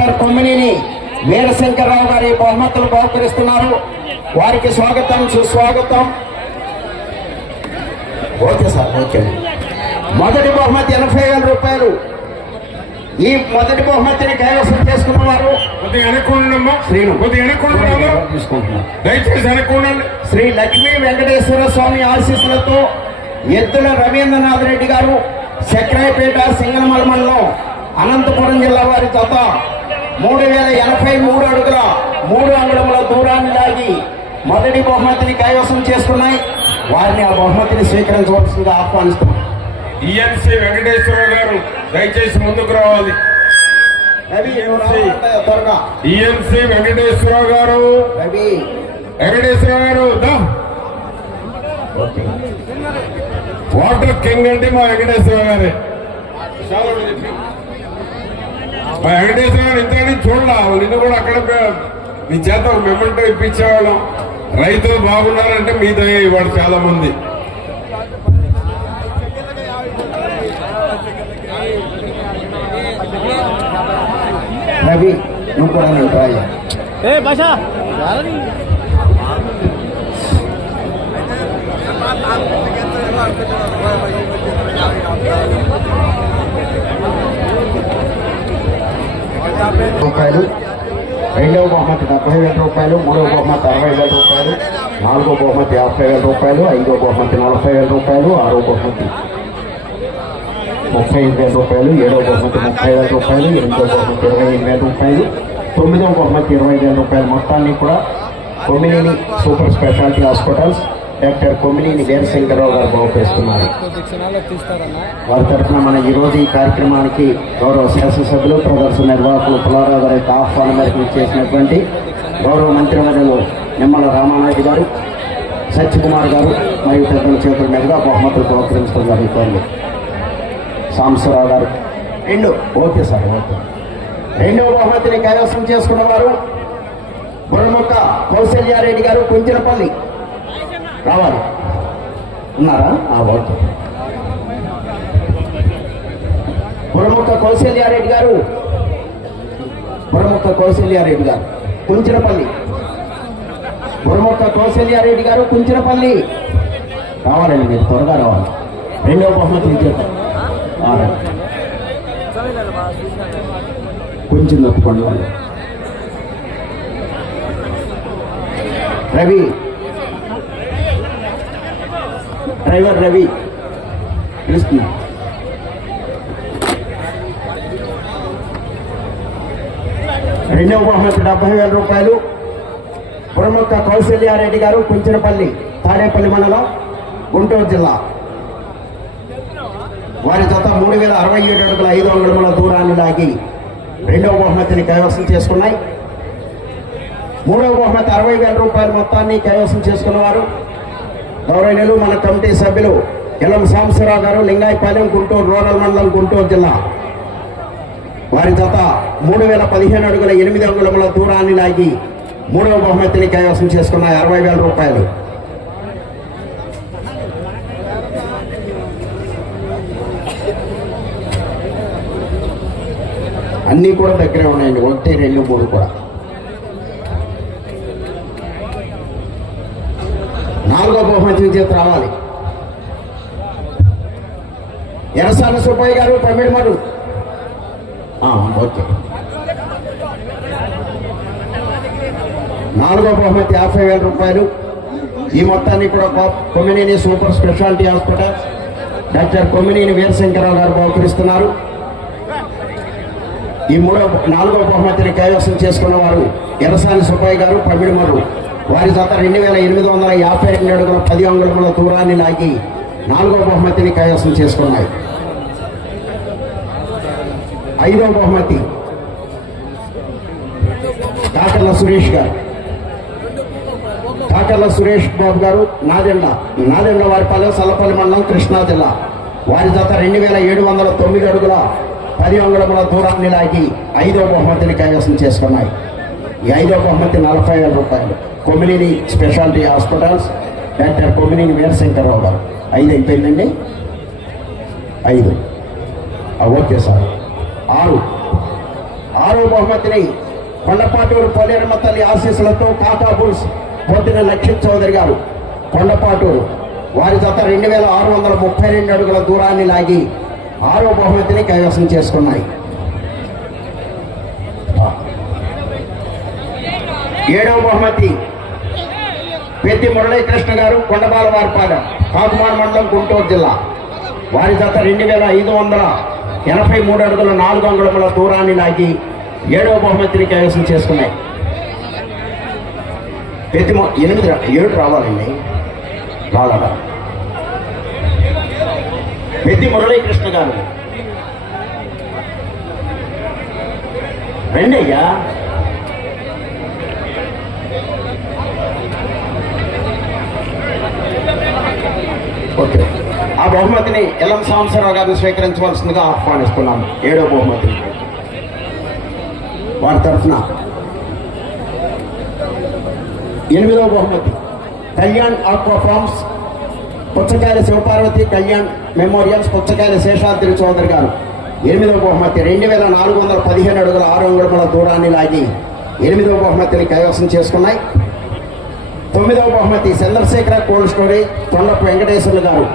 Doctor Kommineni వీరశంకరరావు గారి బహుమతులు బహుకరిస్తున్నారు. వారికి స్వాగతం సుస్వాగతం. Okay sir, okay. మొదటి బహుమతి 80,000 రూపాయలు. ఈ మొదటి బహుమతిని కైవసం చేసుకున్నవారు శ్రీ లక్ష్మీ వెంకటేశ్వర స్వామి ఆశీస్సులతో ఎద్దుల రవీంద్రనాథ్ రెడ్డి గారు, చక్రాయపేట, సింగనమల మండలం, అనంతపురం జిల్లా వారి జత 3083 అడుగుల 3 అంగుళముల దూరాన్ని లాగి మొదటి బహుమతిని కైవసం చేసుకున్నాయి. వారిని ఆ బహుమతిని స్వీకరించవలసిందిగా ఆహ్వానిస్తున్నాం. ఈఎన్సీ వెంకటేశ్వరరావు గారు దయచేసి ముందుకు రావాలి. ఈఎన్సీ వెంకటేశ్వరరావు గారు, వెంకటేశ్వరరావు గారు వాటర్ కింగ్ అంటే మా వెంకటేశ్వర గారే. మా వెంకటేశ్వర గారు ఇంతకని చూడాల, నిన్ను కూడా అక్కడ నీ చేత ఒక మెమెంటో ఇప్పించేవాళ్ళం. రైతులు బాగున్నారంటే మీ దయ ఇవాడు చాలా మంది. రవి నువ్వు కూడా భాష రూపాయలు. రెండవ బహుమతి 70,000 రూపాయలు. మూడవ బహుమతి 60,000 రూపాయలు. నాలుగో బహుమతి 50,000 రూపాయలు. ఐదో బహుమతి 40,000 రూపాయలు. ఆరో బహుమతి 35,000 రూపాయలు. ఏడవ బహుమతి 30,000 రూపాయలు. ఎనిమిదో బహుమతి 25,000 రూపాయలు. తొమ్మిదవ బహుమతి 20,000 రూపాయలు. మొత్తాన్ని కూడా Kommineni super speciality hospitals doctor Kommineni Veera Shankara Rao గారు బహుకరిస్తున్నారు. వారి తరఫున మన ఈరోజు ఈ కార్యక్రమానికి గౌరవ శాసనసభ్యులు, ప్రదర్శన నిర్వాహకులు పుల్లారావు గారి యొక్క ఆహ్వానం మేరకు చేసినటువంటి గౌరవ మంత్రివర్యులు నిమ్మల రామానాయుడు గారు, సత్యకుమార్ గారు మరియు పెద్దల చేతుల మీదుగా బహుమతులు బహుకరించడం జరుగుతుంది. సాంబశివరావు గారు ఓకే సార్, ఓకే. రెండవ బహుమతిని కైవసం చేసుకున్నవారు బుర్రముక్క కౌశల్యారెడ్డి గారు, కుంచినపల్లి. రావాలి, ఉన్నారా? ఓకే. బుర్రముక్క కౌశల్యారెడ్డి గారు, బుర్రముక్క కౌశల్యారెడ్డి గారు, కుంచినపల్లి. బుర్రముక్క కౌశల్యారెడ్డి గారు, కుంచినపల్లి. రావాలండి, మీరు త్వరగా రావాలి. రెండవ బహుమతి ఇచ్చేద్దాం. కొంచెం నొప్పుకోండి వాళ్ళు. రవి, డ్రైవర్ రవి పిలుస్తున్నా. రెండవ బహుమతి 70,000 రూపాయలు. బుర్రముక్క కౌశల్యారెడ్డి గారు, కుంచినపల్లి, తాడేపల్లి మండలం, గుంటూరు జిల్లా. వారి జత 3,067 అడుగుల 5 అంగుళముల దూరాన్ని లాగి రెండవ బహుమతిని కైవసం చేసుకున్నాయి. మూడవ బహుమతి 60,000 రూపాయల మొత్తాన్ని కైవసం చేసుకున్నవారు గౌరవనీయులు మన కమిటీ సభ్యులు ఎలం సాంబశివరావు గారు, లింగాయపాలెం, గుంటూరు రూరల్ మండలం, గుంటూరు జిల్లా. వారి జత 3,015 అడుగుల 8 అంగుళముల దూరాన్ని లాగి మూడవ బహుమతిని కైవసం చేసుకున్నాయి. 60,000 రూపాయలు. అన్నీ కూడా దగ్గరే ఉన్నాయండి, 1, 2, 3 కూడా. నాలుగో బహుమతి విజేత రావాలి. ఎరసాల సుబ్బయ్య గారు, పమిడిమరు. ఓకే. నాలుగో బహుమతి 50,000 రూపాయలు. ఈ మొత్తాన్ని కూడా Kommineni super speciality hospital doctor Kommineni Veera Shankara Rao గారు బహుకరిస్తున్నారు. ఈ నాలుగో బహుమతిని కైవసం చేసుకున్న వారు ఎరసాని సుబ్బయ్య గారు, పమిడిమరు. వారి జత 2,852 అడుగుల 10 అంగుళముల దూరాన్ని లాగి నాలుగో బహుమతిని కైవసం చేసుకున్నాయి. ఐదో బహుమతి కాకర్ల సురేష్ గారు, కాకర్ల సురేష్ బాబు గారు, నాదెండ్ల వారిపాలెం, సల్లపల్లి మండలం, కృష్ణా జిల్లా. వారి జత 2,709 అడుగుల 10 అంగుళముల దూరాన్ని లాగి ఐదో బహుమతిని కైవసం చేసుకున్నాయి. ఈ ఐదో బహుమతి 40,000 రూపాయలు. Kommineni speciality hospitals doctor Kommineni Veera Shankara Rao గారు. 5 అయిపోయిందండి, 5. Okay sir. 6 ఆరో బహుమతిని కొండపాటూరు పోలేరమ్మ తల్లి ఆశీస్సులతో కాకా బుల్స్ పొద్దున లక్ష్మణ్ చౌదరి గారు కొండపాటూరు వారి జత 2632 అడుగుల దూరాన్ని లాగి ఆరో బహుమతిని కైవసం చేసుకున్నాయి. ఏడవ బహుమతి పెద్ది మురళీకృష్ణ గారు కొండబాలవారిపాలెం కాకుమార్ మండలం గుంటూరు జిల్లా వారి జత 2583 అడుగుల 4 అంగుళముల దూరాన్ని లాగి ఏడవ బహుమతిని కైవసం చేసుకున్నాయి. పెద్ది 7 రావాలండి రావాలా. పెద్ది మురళీకృష్ణ గారు రెండయ్యా. ఓకే, ఆ బహుమతిని ఎల్ఎం సాంబశివరావు గారిని స్వీకరించవలసిందిగా ఆహ్వానిస్తున్నాము. ఏడో బహుమతి వారి తరఫున. ఎనిమిదవ బహుమతి Kalyan aqua farms Puchakayala Sivaparvathi Kalyan memorials Puchakayala Seshadri Chowdary గారు. ఎనిమిదవ బహుమతి 2415 అడుగుల 6 అంగుళముల దూరాన్ని లాగి ఎనిమిదవ బహుమతిని కైవసం చేసుకున్నాయి. 9వ బహుమతి చంద్రశేఖర కోల్డ్ స్టోరేజ్ తొండపు వెంకటేశ్వర్లు గారు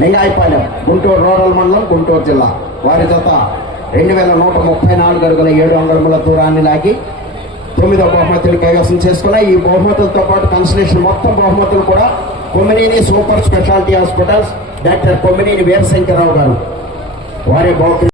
లింగాయపాలెం గుంటూరు రూరల్ మండలం గుంటూరు జిల్లా వారి జత 2134 అడుగుల 7 అంగుళముల దూరాన్ని లాగి 9వ బహుమతిని కైవసం చేసుకున్నాయి. ఈ బహుమతులతో పాటు కన్సలేషన్ మొత్తం బహుమతులు కూడా Kommineni super speciality hospitals doctor Kommineni Veera Shankara Rao గారు వారి